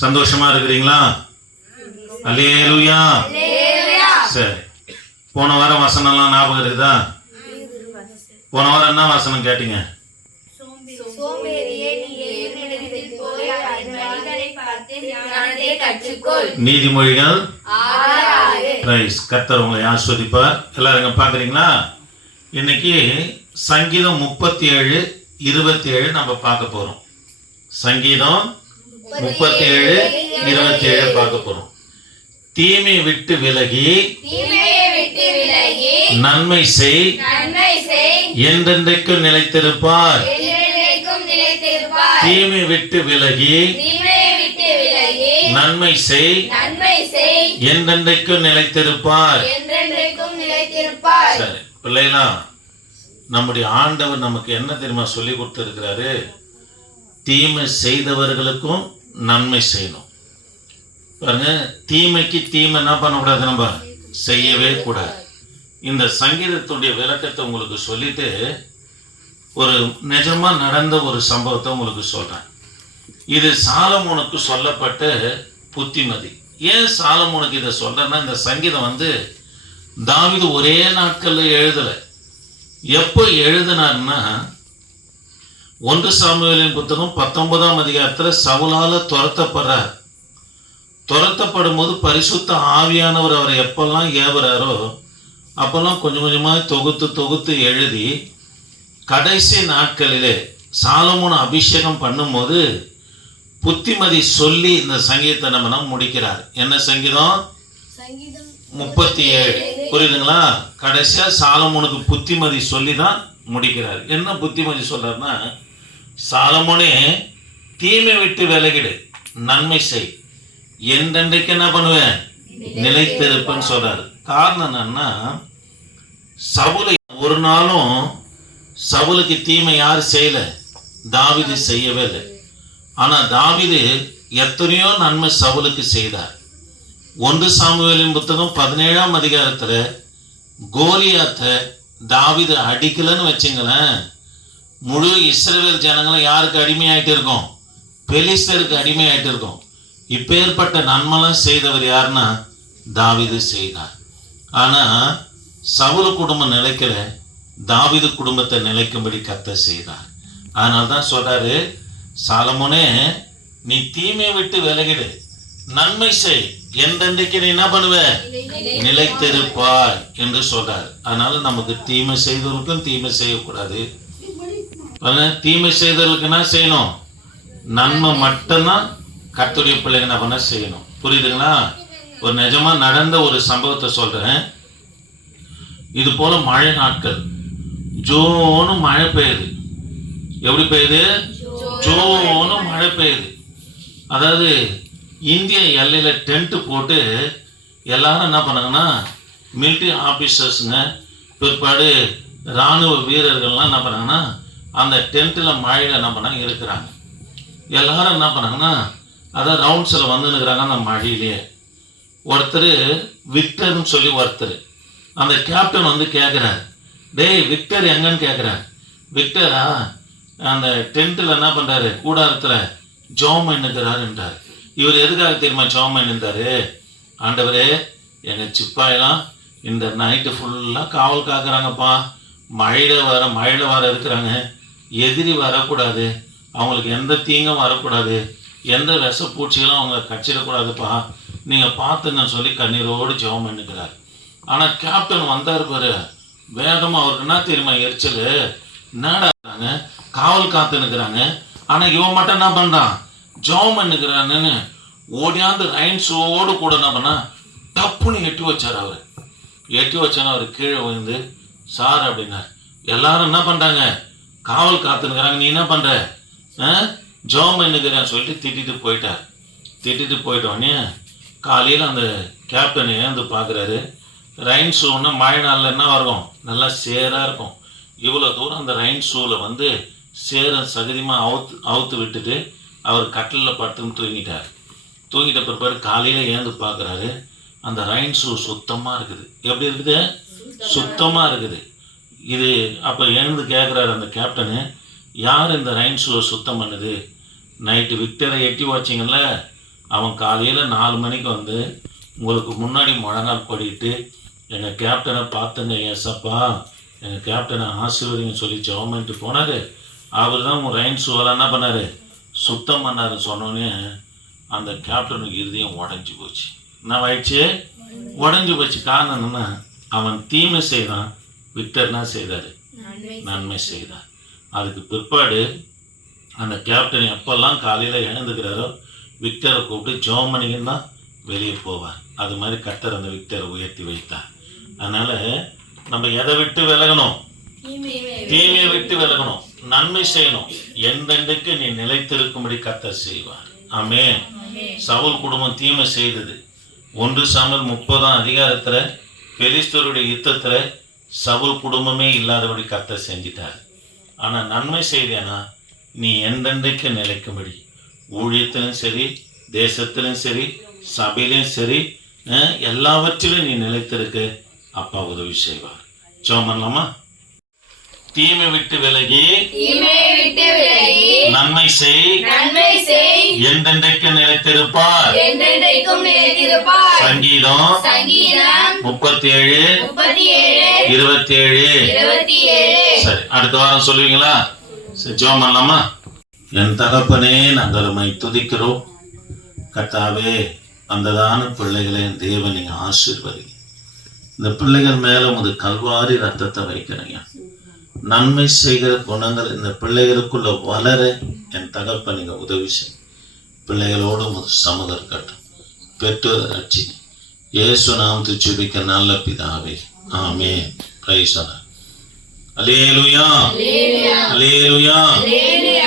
சந்தோஷமா இருக்கிறீங்களா? அல்லேலூயா. சரி, போன வாரம் வசனம்லாம் ஞாபகம் இருக்குதா? போன வாரம் என்ன வசனம் கேட்டீங்க? நீதிமொழிகள். கர்த்தர் உங்களை ஆஸ்வதிப்பார். எல்லாரும் பாக்குறீங்களா? இன்னைக்கு சங்கீதம் 37:27 நம்ம பார்க்க போறோம். சங்கீதம் 37:27 பார்க்க போறோம். தீமை விட்டு விலகி நன்மை செய், என்றென்றைக்கும் நிலைத்திருப்பார். தீமை விட்டு விலகி நன்மை செய், என்றென்றைக்கும் நிலைத்திருப்பார். சரி பிள்ளைகளா, நம்முடைய ஆண்டவர் நமக்கு என்ன தெரியுமா சொல்லி கொடுத்திருக்கிறாரு? தீமை செய்தவர்களுக்கும் நன்மை செய்யணும். பாருங்க, தீமைக்கு தீமை என்ன பண்ணக்கூடாது, நம்ம செய்யவே கூடாது. இந்த சங்கீதத்துடைய விளக்கத்தை உங்களுக்கு சொல்லிட்டு ஒரு நிஜமா நடந்த ஒரு சம்பவத்தை உங்களுக்கு சொல்றேன். இது சாலமோனுக்கு சொல்லப்பட்ட புத்திமதி. ஏன் சாலமோனுக்கு இதை சொல்றேன்னா, இந்த சங்கீதம் தாவீது ஒரே நாட்கள்ல எழுதல. எப்போ எழுதினார்னா, 1 சாமுவேலின் புத்தகம் 19ஆம் அதிகாரத்துல சவுலால துரத்தப்படுறார். துரத்தப்படும் போது பரிசுத்த ஆவியானவர் அவரை எப்பெல்லாம் ஏவுறாரோ அப்பெல்லாம் கொஞ்சம் கொஞ்சமாக தொகுத்து எழுதி கடைசி நாட்களிலே சாலமோன் அபிஷேகம் பண்ணும்போது புத்திமதி சொல்லி இந்த சங்கீதத்தை நம்ம முடிக்கிறார். என்ன சங்கீதம்? 37. புரியுதுங்களா? கடைசியா சாலமோனுக்கு புத்திமதி சொல்லி தான் முடிக்கிறார். என்ன புத்திமதி சொல்றாருன்னா, சாலமோனே தீமை விட்டு விலகிடு, நன்மை செய், என்றென்றைக்கு என்ன பண்ணுவேன், நிலைத்திருப்பேன்னு சொல்றாரு. காரணம் என்னன்னா, சவுலை ஒரு நாளும் சவுலுக்கு தீமை யாரு செய்யல? தாவீது செய்யவே இல்லை. ஆனா தாவீது எத்தனையோ நன்மை சவுலுக்கு செய்தார். 1 சாமுவேலின் புத்தகம் 17ஆம் அதிகாரத்துல கோலியாத்தை தாவீது அடிக்கலன்னு வச்சுங்களேன், முழு இஸ்ரவேல் ஜனங்களும் யாருக்கு அடிமையாயிட்டு இருக்கோம்? பெலிஸ்தருக்கு அடிமையாயிட்டு இருக்கோம். இப்பேற்பட்ட நன்மைலாம் செய்தவர் யாருன்னா தாவீது செய்தார். ஆனா சவுல் குடும்பம் நிலைக்கல, தாவீது குடும்பத்தை நிலைக்கும்படி கர்த்தர் செய்தார். அதனால்தான் சொல்றாரு, சாலமோனே நீ தீமையை விட்டு விலகிடு, நன்மை செய், என்றென்றைக்கு நீ என்ன பண்ணுவ, நிலைத்திருப்பாய் என்று சொல்றார். அதனால நமக்கு தீமை செய்தவர்களுக்கும் தீமை செய்யக்கூடாது. தீமை செய்தவர்களுக்கு என்ன செய்யணும்? நன்மை மட்டும்தான் கர்த்தருடைய பிள்ளைங்க என்ன பண்ண செய்யணும். புரியுதுங்களா? ஒரு நிஜமா நடந்த ஒரு சம்பவத்தை சொல்றேன். இது போல மழை நாட்கள், ஜோனு மழை பெய்யுது. எப்படி பெய்யுது? ஜோனு மழை பெய்யுது. அதாவது இந்திய எல்லையில டென்ட் போட்டு எல்லாரும் என்ன பண்ணாங்கன்னா, மிலிட்ரி ஆபீசர்ஸுங்க, பிற்பாடு இராணுவ வீரர்கள்லாம் என்ன பண்ணாங்கன்னா அந்த டென்ட்டில் மழையில் என்ன பண்ணாங்க இருக்கிறாங்க. எல்லாரும் என்ன பண்ணாங்கன்னா அதான் ரவுண்ட்ஸில் வந்துன்னுக்குறாங்க. அந்த மழையிலேயே ஒருத்தர் விக்டர்னு சொல்லி ஒருத்தர், அந்த கேப்டன் கேட்குறாரு, டேய் விக்டர் எங்கன்னு கேட்குறாரு. விக்டரா அந்த டென்ட்டில் என்ன பண்ணுறாரு, கூடாரத்தில் ஜோம் என்னுக்கிறாருன்றார். இவர் எதுக்காக தெரியுமா ஜோம் என்னுந்தாரு? ஆண்டவரே, எங்கள் சிப்பாயெல்லாம் இந்த நைட்டு ஃபுல்லாக காவல் காக்குறாங்கப்பா, மழையில் வர இருக்கிறாங்க, எதிரி வரக்கூடாது, அவங்களுக்கு எந்த தீங்கும் வரக்கூடாது, எந்த விஷப்பூச்சிகளும் அவங்க கச்சிடக்கூடாதுப்பா, நீங்கள் பார்த்துங்கன்னு சொல்லி கண்ணீரோடு ஜெபம் பண்ணிக்கிறார். ஆனால் கேப்டன் வந்தார் பாரு, வேகமாக அவருக்கு என்ன தெரியுமா எரிச்சல், என்னடாங்க காவல் காத்துன்னுக்குறாங்க, ஆனால் இவன் மட்டும் என்ன பண்ணுறான், ஜெபம் பண்ணிக்கிறான்னு ஓடியாந்து ரைன்ஸோடு கூட என்ன பண்ணா டப்புன்னு எட்டி வச்சார். அவர் எட்டி வச்சானா அவர் கீழே விழுந்து சார் அப்படின்னார். எல்லாரும் என்ன பண்ணுறாங்க, காவல் காத்துனுக்குறாங்க, நீ என்ன பண்ணுற, ஜெபம் பண்ணிக்கிறேன்னு சொல்லிட்டு திட்டிட்டு போயிட்டார். திட்டிட்டு போயிட்டோடனே காலையில் அந்த கேப்டன் ஏந்து பார்க்குறாரு. ரைன் ஷூன்னா மழை நாளில் என்ன இருக்கும், நல்லா சேராக இருக்கும். இவ்வளோ தூரம் அந்த ரைன் ஷூவில் சேர சகதியமாக அவுத்து விட்டுட்டு அவர் கட்டிலில் படுத்துன்னு தூங்கிட்டார். தூங்கிட்ட பிற்பாடு காலையில் ஏந்து பார்க்குறாரு, அந்த ரைன் ஷூ சுத்தமாக இருக்குது. எப்படி இருக்குது? சுத்தமாக இருக்குது. இது அப்போ எழுந்து கேட்குறாரு அந்த கேப்டனு, யார் இந்த ரைன் ஷூவை சுத்தம் பண்ணுது நைட்டு விக்டரை எட்டி வச்சிங்கல்ல, அவன் காலையில் 4 மணிக்கு வந்து உங்களுக்கு முன்னாடி முழங்கால் படிட்டு எங்கள் கேப்டனை பார்த்துங்க ஏசப்பா, எங்கள் கேப்டனை ஆசீர்வதிங்கன்னு சொல்லி ஜெபம் பண்ணிட்டு போனார். அவர் தான் உங்கள் ரைன் ஷூவெல்லாம் என்ன பண்ணார், சுத்தம் பண்ணார். சொன்னோன்னே அந்த கேப்டனுக்கு இருதயம் உடஞ்சி போச்சு. என்ன ஆயிடுச்சு? உடஞ்சி போச்சு. காரணம் என்னன்னா, அவன் தீமை செய்தான், விக்டர் என்ன செய்தார்? நன்மை செய்தார். அதுக்கு பிற்பாடு அந்த கேப்டன் எப்பெல்லாம் காலையில் எழுந்துக்கிறாரோ விக்டரை கூப்பிட்டு ஜெபம் பண்ணிங்கன்னா வெளியே போவார். அது மாதிரி கர்த்தர் அந்த விக்டரை உயர்த்தி வைத்தார். அதனால நம்ம எதை விட்டு விலகணும்? தீமையை விட்டு விலகணும், நன்மை செய்யணும். எந்தெண்டுக்கு நீ நிலைத்திருக்கும்படி கர்த்தர் செய்வார். ஆமென். சவுல் குடும்பம் தீமை செய்தது. 1 சாமுவேல் 30ஆம் அதிகாரத்தில் பெலிஸ்தருடைய யுத்தத்தில் சவுல் குடும்பமே இல்லாதபடி கர்த்தர் செஞ்சிட்டார். ஆனால் நன்மை செய்தேனா நீ எந்தெண்டைக்கு நிலைக்கும்படி, ஊழியத்திலும் சரி, தேசத்திலும் சரி, சபையிலும் சரி, எல்லாவற்றிலும் நீ நிலைத்திருக்க அப்பா உதவி செய்வார். ஜெபம் பண்ணலாமா? தீமை விட்டு விலகி நன்மை செய், எந்தெண்டைக்கு நிலைத்திருப்பார். சங்கீதம் 37:27. சரி, அடுத்த வாரம் சொல்லுவீங்களா? ஜெபம் பண்ணலாமா? என் தகப்பனே, நாங்கள் உம்மை துதிக்கிறோம். கர்த்தாவே, அந்ததான பிள்ளைகளை தேவன் நீங்க ஆசீர்வதிங்க. இந்த பிள்ளைகள் மேல உமது கல்வாரி ரத்தத்தை வைக்கிறீங்க. நன்மை செய்கிற குணங்கள் இந்த பிள்ளைகளுக்குள்ள வளர என் தகப்ப நீங்க உதவி செய்ய. பிள்ளைகளோடு உமது சமூகம் இருக்கட்டும். பெற்றோர் ரட்சி இயேசு நாமத்தில் ஜெபிக்க நல்ல பிதாவே, ஆமென். Praise the Lord. Hallelujah, hallelujah, hallelujah.